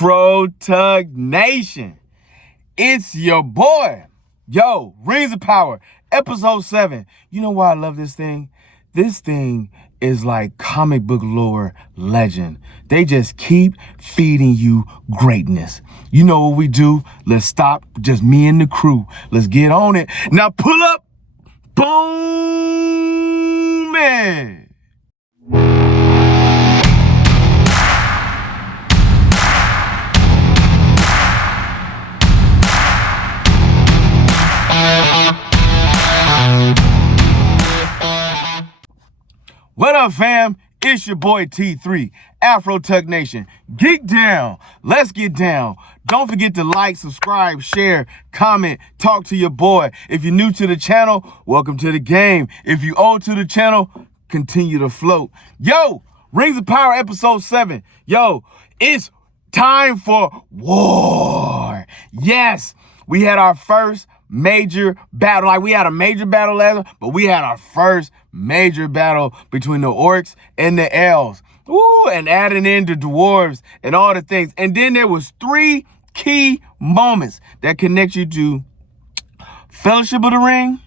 Afro Tug Nation. It's your boy. Yo, Rings of Power, episode 7. You know why I love this thing? This thing is like comic book lore legend. They just keep feeding you greatness. You know what we do? Let's stop, just me and the crew. Let's get on it. Now pull up. Boom, man. What up, fam? It's your boy T3, Afro Tug Nation. Geek down. Let's get down. Don't forget to like, subscribe, share, comment, talk to your boy. If you're new to the channel, welcome to the game. If you old to the channel, continue to float. Yo, Rings of Power episode 7. Yo, it's time for war. Yes, we had our first major battle. Like, we had a major battle last, but we had our first major battle between the orcs and the elves. Ooh, and adding in the dwarves and all the things. And then there was 3 key moments that connect you to Fellowship of the Ring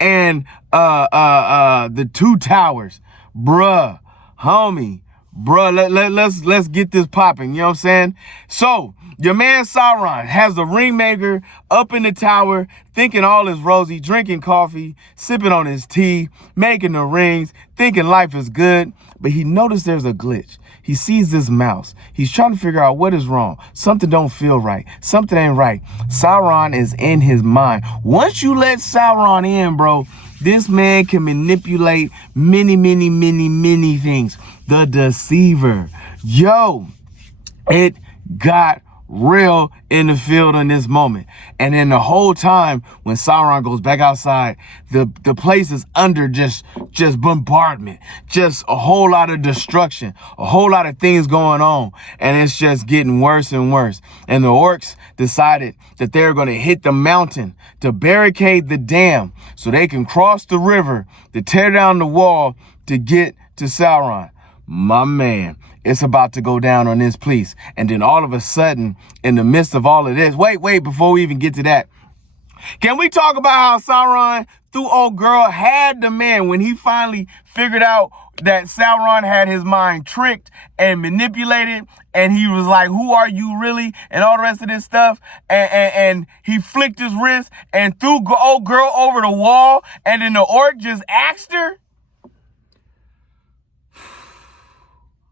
and the Two Towers. Bruh, homie, let's get this popping. You know what I'm saying? So your man Sauron has the Ringmaker up in the tower, thinking all is rosy, drinking coffee, sipping on his tea, making the rings, thinking life is good. But he noticed there's a glitch. He sees this mouse. He's trying to figure out what is wrong. Something don't feel right. Something ain't right. Sauron is in his mind. Once you let Sauron in, bro, this man can manipulate many things. The Deceiver. Yo, it got real in the field in this moment. And then the whole time when Sauron goes back outside, the place is under just bombardment, just a whole lot of destruction, a whole lot of things going on, and it's just getting worse and worse. And the orcs decided that they're going to hit the mountain to barricade the dam so they can cross the river to tear down the wall to get to Sauron. My man, it's about to go down on this place. And then all of a sudden, in the midst of all of this, wait, before we even get to that, can we talk about how Sauron, through old girl, had the man when he finally figured out that Sauron had his mind tricked and manipulated, and he was like, who are you really? And all the rest of this stuff. And he flicked his wrist and threw old girl over the wall, and then the orc just axed her.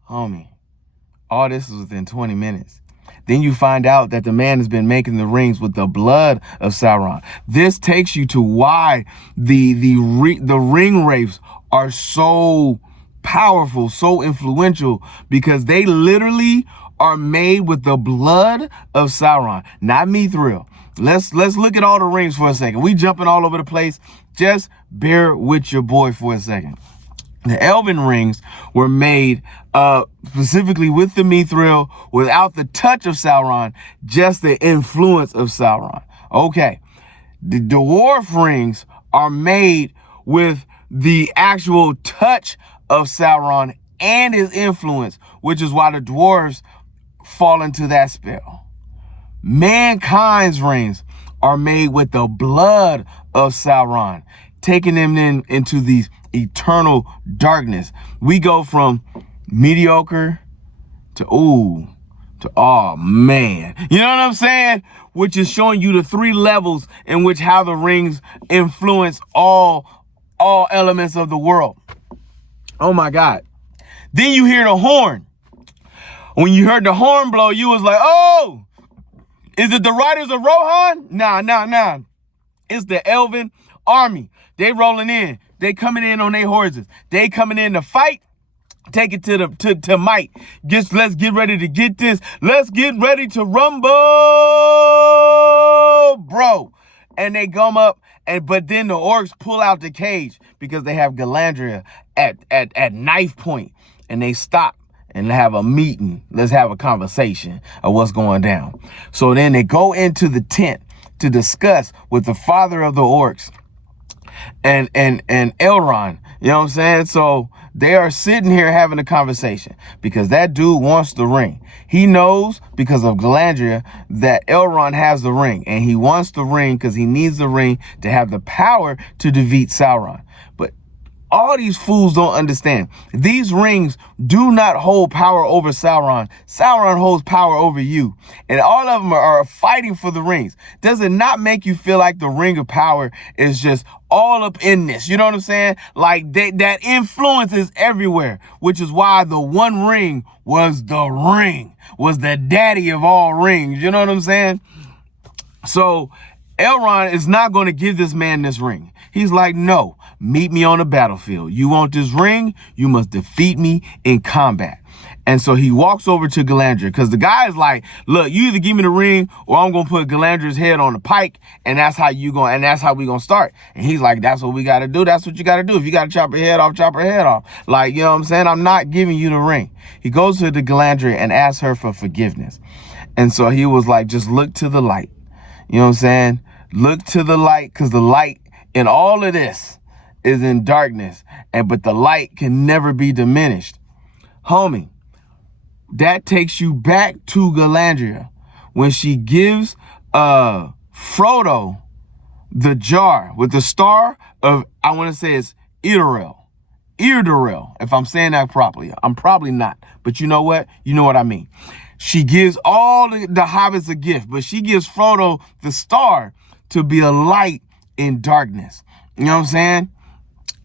Homie, all this is within 20 minutes. Then you find out that the man has been making the rings with the blood of Sauron. This takes you to why the ring wraiths are so powerful, so influential, because they literally are made with the blood of Sauron, not Mithril. Let's look at all the rings for a second. We jumping all over the place. Just bear with your boy for a second. The Elven rings were made specifically with the Mithril, without the touch of Sauron, just the influence of Sauron. Okay, the dwarf rings are made with the actual touch of Sauron and his influence, which is why the dwarves fall into that spell. Mankind's rings are made with the blood of Sauron, taking them into these eternal darkness. We go from mediocre to oh man. You know what I'm saying? Which is showing you the 3 levels in which how the rings influence all elements of the world. Oh my God. Then you hear the horn. When you heard the horn blow, you was like, oh, is it the Riders of Rohan? Nah. It's the Elven army. They rolling in. They coming in on their horses. They coming in to fight. Take it to might. Let's get ready to get this. Let's get ready to rumble, bro. And they come up, but then the orcs pull out the cage because they have Galadriel at knife point, and they stop and have a meeting. Let's have a conversation of what's going down. So then they go into the tent to discuss with the father of the orcs and Elrond. You know what I'm saying? So they are sitting here having a conversation because that dude wants the ring. He knows because of Galadriel that Elrond has the ring, and he wants the ring because he needs the ring to have the power to defeat Sauron. But all these fools don't understand. These rings do not hold power over Sauron. Sauron holds power over you. And all of them are fighting for the rings. Does it not make you feel like the ring of power is just all up in this? You know what I'm saying? Like that influence is everywhere, which is why the One Ring was the ring, was the daddy of all rings. You know what I'm saying? So Elrond is not going to give this man this ring. He's like, no, meet me on the battlefield. You want this ring? You must defeat me in combat. And so he walks over to Galadriel because the guy is like, look, you either give me the ring or I'm going to put Galadriel's head on the pike. And that's how we going to start. And he's like, that's what we got to do. That's what you got to do. If you got to chop her head off, chop her head off. Like, you know what I'm saying? I'm not giving you the ring. He goes to the Galadriel and asks her for forgiveness. And so he was like, just look to the light. You know what I'm saying? Look to the light, because the light in all of this is in darkness, but the light can never be diminished. Homie, that takes you back to Galadriel when she gives Frodo the jar with the star of, I want to say it's Eardorel, if I'm saying that properly. I'm probably not, but you know what? You know what I mean. She gives all the hobbits a gift, but she gives Frodo the star to be a light in darkness. You know what I'm saying?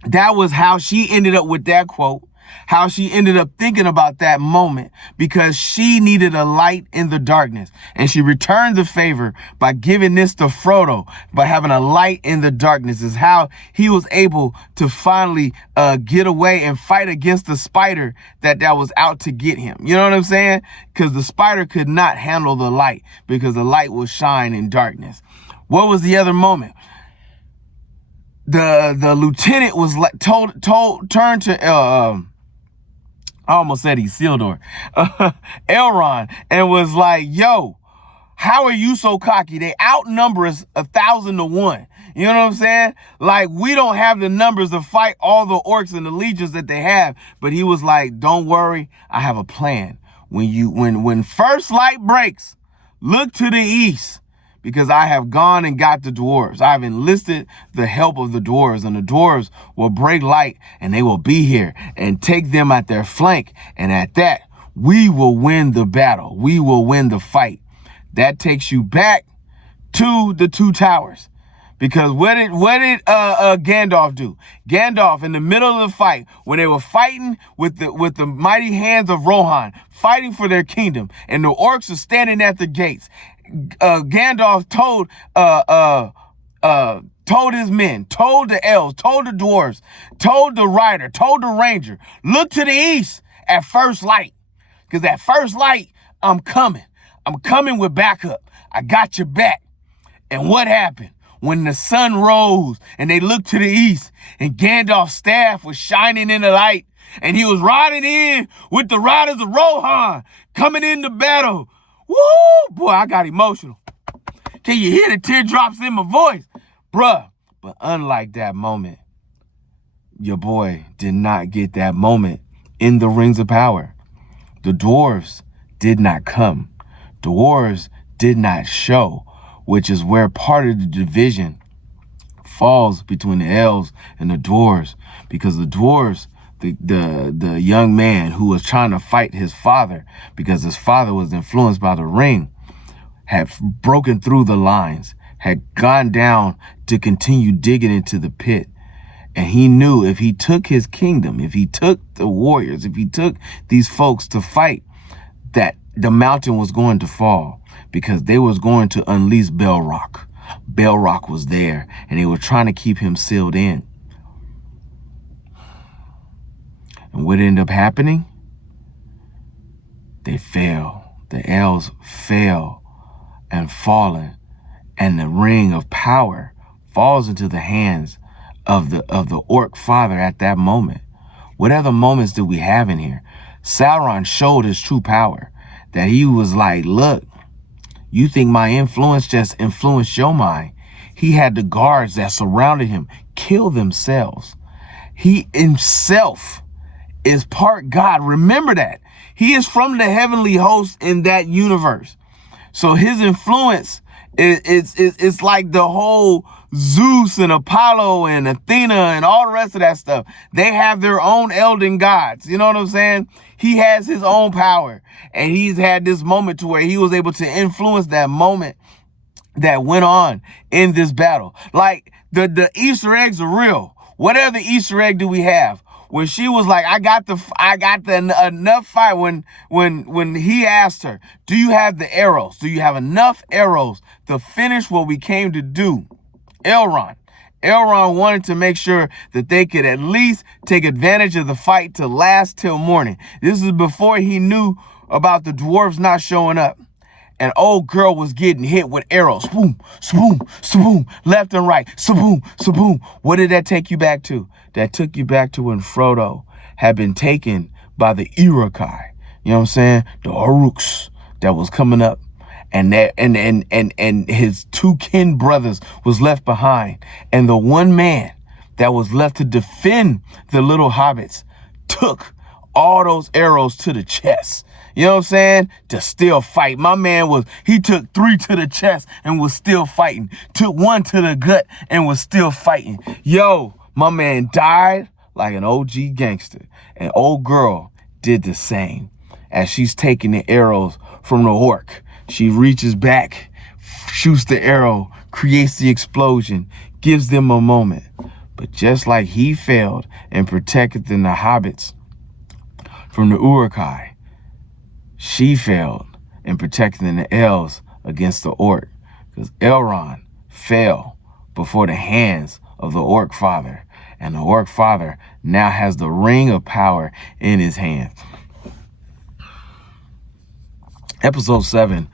That was how she ended up with that quote, how she ended up thinking about that moment, because she needed a light in the darkness. And she returned the favor by giving this to Frodo, by having a light in the darkness is how he was able to finally get away and fight against the spider that was out to get him. You know what I'm saying? Because the spider could not handle the light because the light will shine in darkness. What was the other moment? The lieutenant was like turned to I almost said Isildur, Elrond, and was like, yo, how are you so cocky? They outnumber us 1,000 to 1. You know what I'm saying? Like, we don't have the numbers to fight all the orcs and the legions that they have. But he was like, don't worry, I have a plan. When first light breaks, look to the east, because I have gone and got the dwarves. I've enlisted the help of the dwarves, and the dwarves will break light, and they will be here and take them at their flank. And at that, we will win the battle. We will win the fight. That takes you back to the Two Towers. Because what did Gandalf do? Gandalf, in the middle of the fight, when they were fighting with the mighty hands of Rohan, fighting for their kingdom, and the orcs are standing at the gates, Gandalf told his men, told the elves, told the dwarves, told the rider, told the ranger, look to the east at first light. Because at first light, I'm coming. I'm coming with backup. I got your back. And what happened? When the sun rose and they looked to the east and Gandalf's staff was shining in the light and he was riding in with the riders of Rohan coming into battle. Woo! Boy, I got emotional. Can you hear the teardrops in my voice? Bruh. But unlike that moment, your boy did not get that moment in the Rings of Power. The dwarves did not come. Dwarves did not show, which is where part of the division falls between the elves and the dwarves, because the dwarves, the young man who was trying to fight his father because his father was influenced by the ring, had broken through the lines, had gone down to continue digging into the pit. And he knew if he took his kingdom, if he took the warriors, if he took these folks to fight, that the mountain was going to fall, because they was going to unleash Balrog. Balrog was there, and they were trying to keep him sealed in. And what ended up happening? They fell. The elves fell and fallen, and the ring of power falls into the hands of the orc father at that moment. What other moments do we have in here? Sauron showed his true power, that he was like, look, you think my influence just influenced your mind? He had the guards that surrounded him kill themselves. he himself is part God. Remember that. He is from the heavenly host in that universe. So his influence is like the whole Zeus and Apollo and Athena and all the rest of that stuff. They have their own Elden gods. You know what I'm saying? He has his own power. And he's had this moment to where he was able to influence that moment that went on in this battle. Like the Easter eggs are real. What other Easter egg do we have? When she was like, I got the enough fire. When he asked her, do you have the arrows? Do you have enough arrows to finish what we came to do? Elrond wanted to make sure that they could at least take advantage of the fight to last till morning. This is before he knew about the dwarves not showing up. And old girl was getting hit with arrows. Boom, boom, boom, left and right. Boom, boom. What did that take you back to? That took you back to when Frodo had been taken by the Uruk-hai. You know what I'm saying? The Uruks that was coming up. And that and his two kin brothers was left behind. And the one man that was left to defend the little hobbits took all those arrows to the chest. You know what I'm saying? To still fight. My man he took 3 to the chest and was still fighting. Took 1 to the gut and was still fighting. Yo, my man died like an OG gangster. And old girl did the same. As she's taking the arrows from the orc, she reaches back, shoots the arrow, creates the explosion, gives them a moment. But just like he failed in protecting the hobbits from the Uruk-hai, she failed in protecting the elves against the orc, because Elrond fell before the hands of the orc father, and the orc father now has the ring of power in his hands. Episode 7.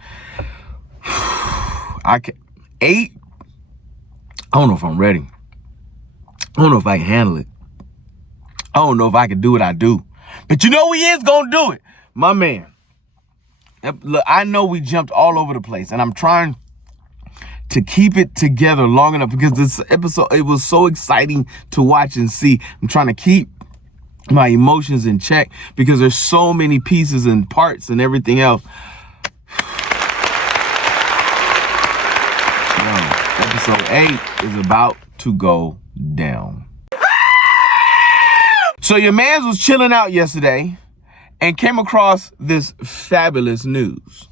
8. I don't know if I'm ready. I don't know if I can handle it. I don't know if I can do what I do. But you know he is gonna do it. My man. Look, I know we jumped all over the place, and I'm trying to keep it together long enough because this episode, it was so exciting to watch and see. I'm trying to keep my emotions in check because there's so many pieces and parts and everything else. Episode 8 is about to go down. So your mans was chilling out yesterday and came across this fabulous news.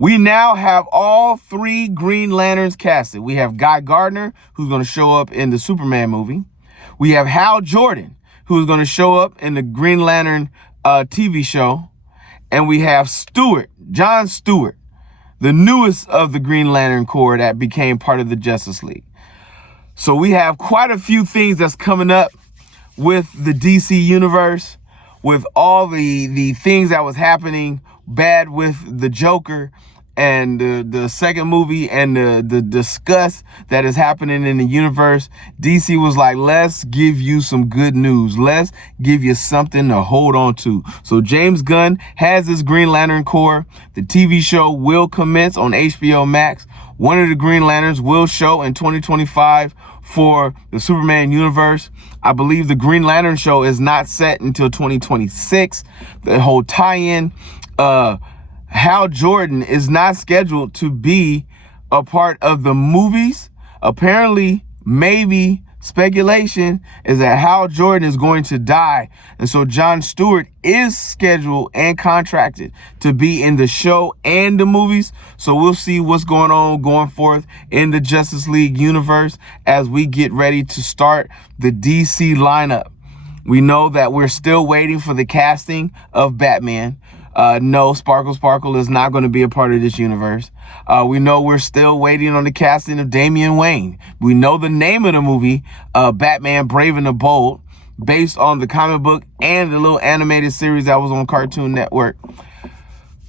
We now have all 3 Green Lanterns casted. We have Guy Gardner, who's going to show up in the Superman movie. We have Hal Jordan, who's going to show up in the Green Lantern TV show. And we have John Stewart, the newest of the Green Lantern Corps that became part of the Justice League. So we have quite a few things that's coming up with the DC universe, with all the things that was happening bad with the Joker and the second movie and the disgust that is happening in the universe. DC was like, let's give you some good news. Let's give you something to hold on to. So James Gunn has his Green Lantern Corps. The TV show will commence on HBO Max. One of the Green Lanterns will show in 2025 for the Superman universe. I believe the Green Lantern show is not set until 2026. The whole tie-in, Hal Jordan is not scheduled to be a part of the movies. Apparently, maybe speculation is that Hal Jordan is going to die. And so John Stewart is scheduled and contracted to be in the show and the movies. So we'll see what's going on going forth in the Justice League universe as we get ready to start the DC lineup. We know that we're still waiting for the casting of Batman. No, Sparkle is not going to be a part of this universe. We know we're still waiting on the casting of Damian Wayne. We know the name of the movie, Batman Brave and the Bold, based on the comic book and the little animated series that was on Cartoon Network.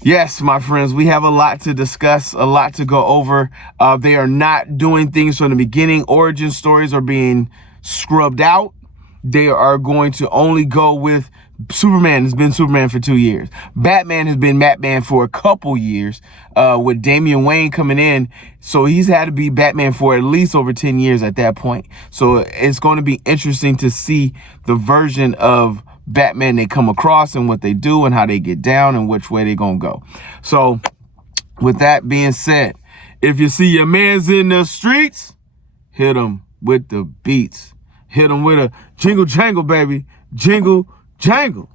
Yes, my friends, we have a lot to discuss, a lot to go over. They are not doing things from the beginning. Origin stories are being scrubbed out. They are going to only go with Superman has been Superman for 2 years. Batman has been Batman for a couple years, with Damian Wayne coming in. So he's had to be Batman for at least over 10 years at that point. So it's going to be interesting to see the version of Batman they come across and what they do and how they get down and which way they're going to go. So with that being said, if you see your mans in the streets, hit them with the beats. Hit them with a jingle jangle, baby. Jingle jangle.